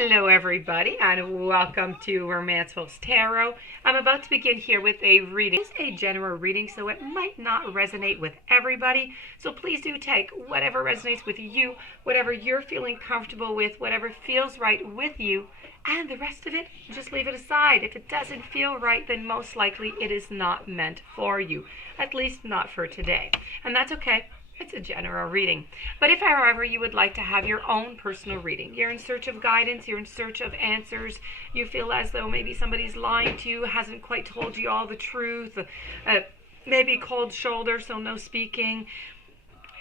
Hello everybody and welcome to Romanceful's Tarot. I'm about to begin here with a reading. It's a general reading, so it might not resonate with everybody. So please do take whatever resonates with you, whatever you're feeling comfortable with, whatever feels right with you, and the rest of it, just leave it aside. If it doesn't feel right, then most likely it is not meant for you, at least not for today. And that's okay. It's a general reading. But if, however, you would like to have your own personal reading, you're in search of guidance, you're in search of answers, you feel as though maybe somebody's lying to you, hasn't quite told you all the truth, maybe cold shoulder, so no speaking.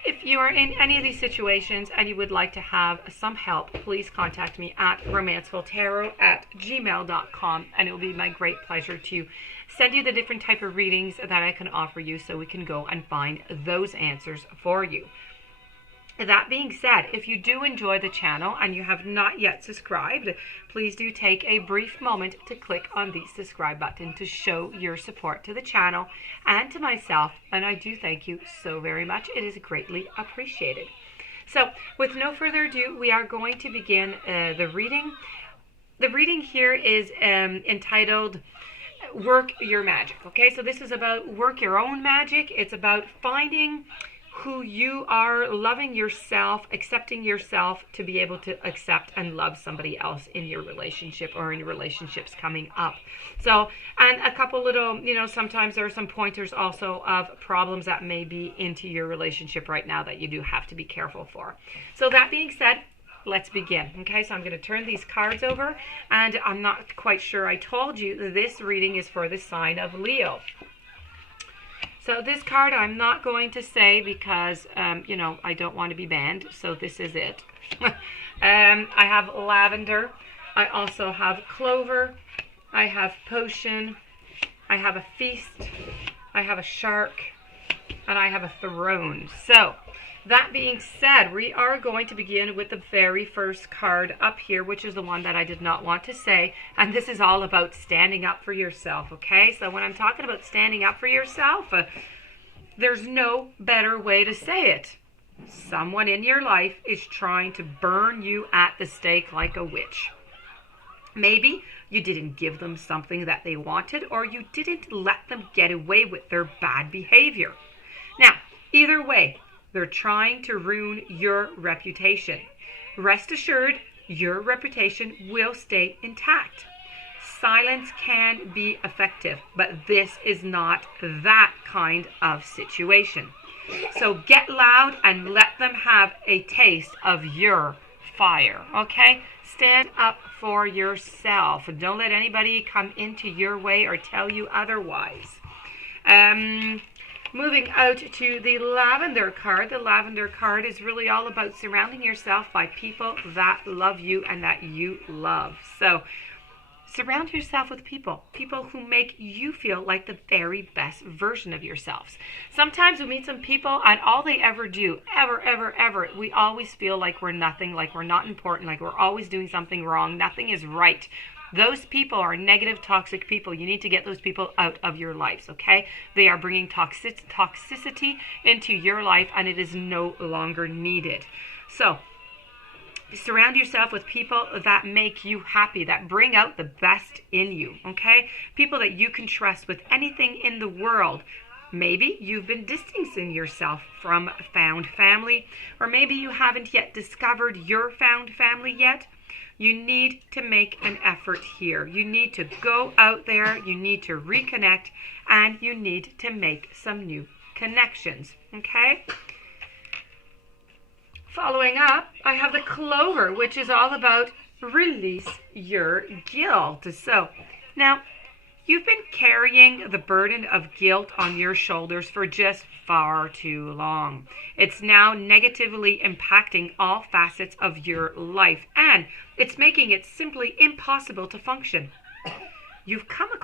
If you are in any of these situations and you would like to have some help, please contact me at romancefultarot@gmail.com, and it will be my great pleasure to send you the different type of readings that I can offer you so we can go and find those answers for you. That being said, if you do enjoy the channel and you have not yet subscribed, please do take a brief moment to click on the subscribe button to show your support to the channel and to myself, and I do thank you so very much. It is greatly appreciated. So with no further ado, we are going to begin the reading. The reading here is entitled Work Your Magic. Okay, so this is about work your own magic. It's about finding who you are, loving yourself, accepting yourself to be able to accept and love somebody else in your relationship or in relationships coming up. So, and a couple little, sometimes there are some pointers also of problems that may be into your relationship right now that you do have to be careful for. So that being said, let's begin. Okay, so I'm going to turn these cards over, and I'm not quite sure I told you that this reading is for the sign of Leo. So this card I'm not going to say because, I don't want to be banned. So this is it. I have lavender. I also have clover. I have potion. I have a feast. I have a shark. And I have a throne. So that being said, we are going to begin with the very first card up here, which is the one that I did not want to say. And this is all about standing up for yourself, okay? So when I'm talking about standing up for yourself, there's no better way to say it. Someone in your life is trying to burn you at the stake like a witch. Maybe you didn't give them something that they wanted, or you didn't let them get away with their bad behavior. Now, either way, they're trying to ruin your reputation. Rest assured, your reputation will stay intact. Silence can be effective, but this is not that kind of situation. So get loud and let them have a taste of your fire, okay? Stand up for yourself. Don't let anybody come into your way or tell you otherwise. Moving out to the lavender card. The lavender card is really all about surrounding yourself by people that love you and that you love. So surround yourself with people who make you feel like the very best version of yourselves. Sometimes we meet some people and all they ever do, ever, we always feel like we're nothing, like we're not important, like we're always doing something wrong, nothing is right. Those people are negative, toxic people. You need to get those people out of your lives, okay? They are bringing toxicity into your life, and it is no longer needed. So surround yourself with people that make you happy, that bring out the best in you, okay? People that you can trust with anything in the world. Maybe you've been distancing yourself from found family, or maybe you haven't yet discovered your found family yet. You need to make an effort here. You need to go out there, you need to reconnect, and you need to make some new connections, okay? Following up, I have the clover, which is all about release your guilt. So now, you've been carrying the burden of guilt on your shoulders for just far too long. It's now negatively impacting all facets of your life, and it's making it simply impossible to function. You've come to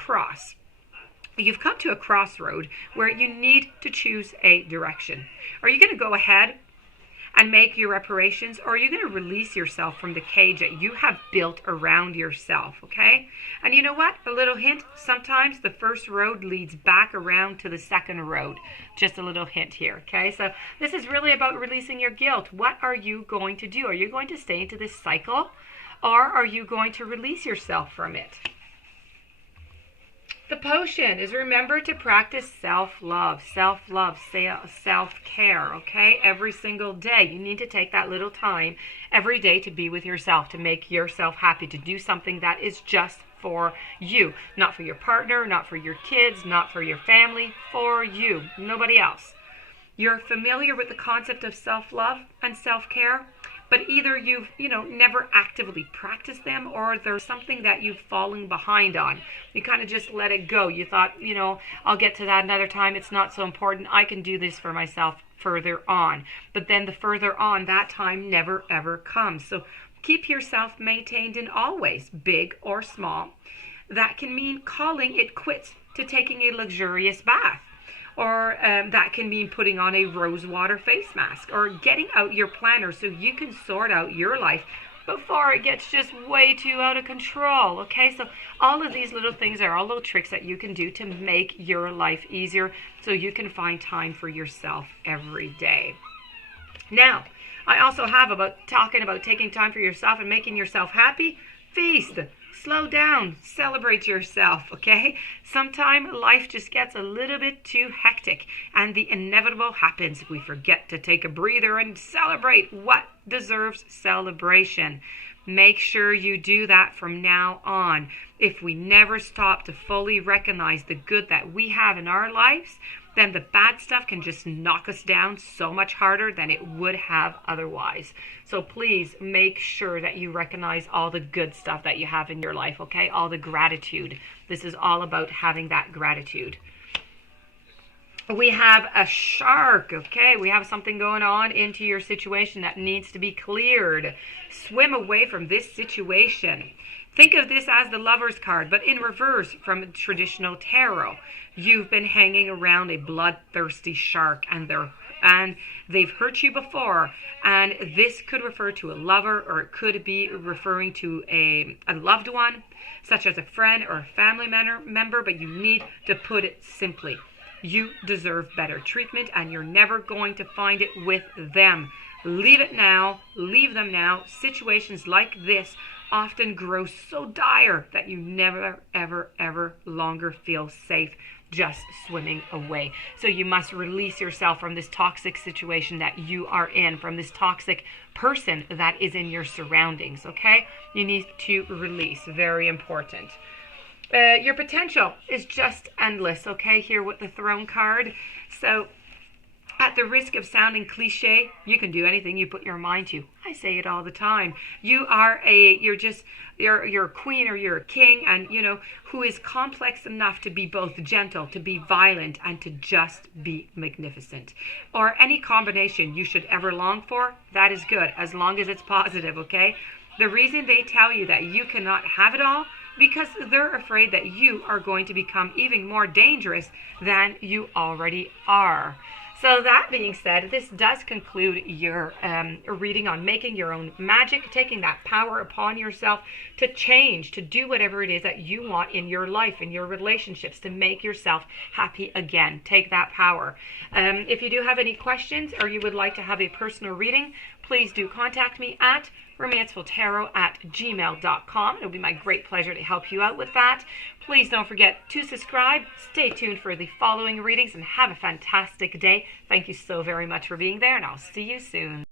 a crossroad where you need to choose a direction. Are you going to go ahead and make your reparations, or are you going to release yourself from the cage that you have built around yourself, okay? And you know what? A little hint, sometimes the first road leads back around to the second road. Just a little hint here, okay? So this is really about releasing your guilt. What are you going to do? Are you going to stay into this cycle or are you going to release yourself from it? The potion is remember to practice self-love, self-care, okay? Every single day. You need to take that little time every day to be with yourself, to make yourself happy, to do something that is just for you. Not for your partner, not for your kids, not for your family, for you, nobody else. You're familiar with the concept of self-love and self-care, but either you've, never actively practiced them, or there's something that you've fallen behind on. You kind of just let it go. You thought, I'll get to that another time. It's not so important. I can do this for myself further on. But then the further on, that time never ever comes. So keep yourself maintained in all ways, big or small. That can mean calling it quits to taking a luxurious bath. Or that can mean putting on a rosewater face mask, or getting out your planner so you can sort out your life before it gets just way too out of control. Okay, so all of these little things are all little tricks that you can do to make your life easier so you can find time for yourself every day. Now, I also have talking about taking time for yourself and making yourself happy. Feast. Slow down, celebrate yourself, okay? Sometimes life just gets a little bit too hectic and the inevitable happens. We forget to take a breather and celebrate what deserves celebration. Make sure you do that from now on. If we never stop to fully recognize the good that we have in our lives, then the bad stuff can just knock us down so much harder than it would have otherwise. So please make sure that you recognize all the good stuff that you have in your life, okay? All the gratitude. This is all about having that gratitude. We have a shark, okay? We have something going on into your situation that needs to be cleared. Swim away from this situation. Think of this as the Lover's card, but in reverse from traditional tarot. You've been hanging around a bloodthirsty shark, and they've hurt you before, and this could refer to a lover, or it could be referring to a loved one, such as a friend or a family member, but you need to put it simply. You deserve better treatment, and you're never going to find it with them. Leave it now. Leave them now. Situations like this often grow so dire that you never, ever, ever longer feel safe just swimming away. So you must release yourself from this toxic situation that you are in, from this toxic person that is in your surroundings, okay? You need to release. Very important. Your potential is just endless, okay, here with the Throne card. So at the risk of sounding cliche, you can do anything you put your mind to. I say it all the time. You're a queen or you're a king, and who is complex enough to be both gentle, to be violent, and to just be magnificent. Or any combination you should ever long for, that is good, as long as it's positive, okay? The reason they tell you that you cannot have it all, because they're afraid that you are going to become even more dangerous than you already are. So that being said, this does conclude your reading on making your own magic, taking that power upon yourself to change, to do whatever it is that you want in your life, in your relationships, to make yourself happy again. Take that power. If you do have any questions, or you would like to have a personal reading, please do contact me at romancefultarot@gmail.com. It'll be my great pleasure to help you out with that. Please don't forget to subscribe. Stay tuned for the following readings and have a fantastic day. Thank you so very much for being there, and I'll see you soon.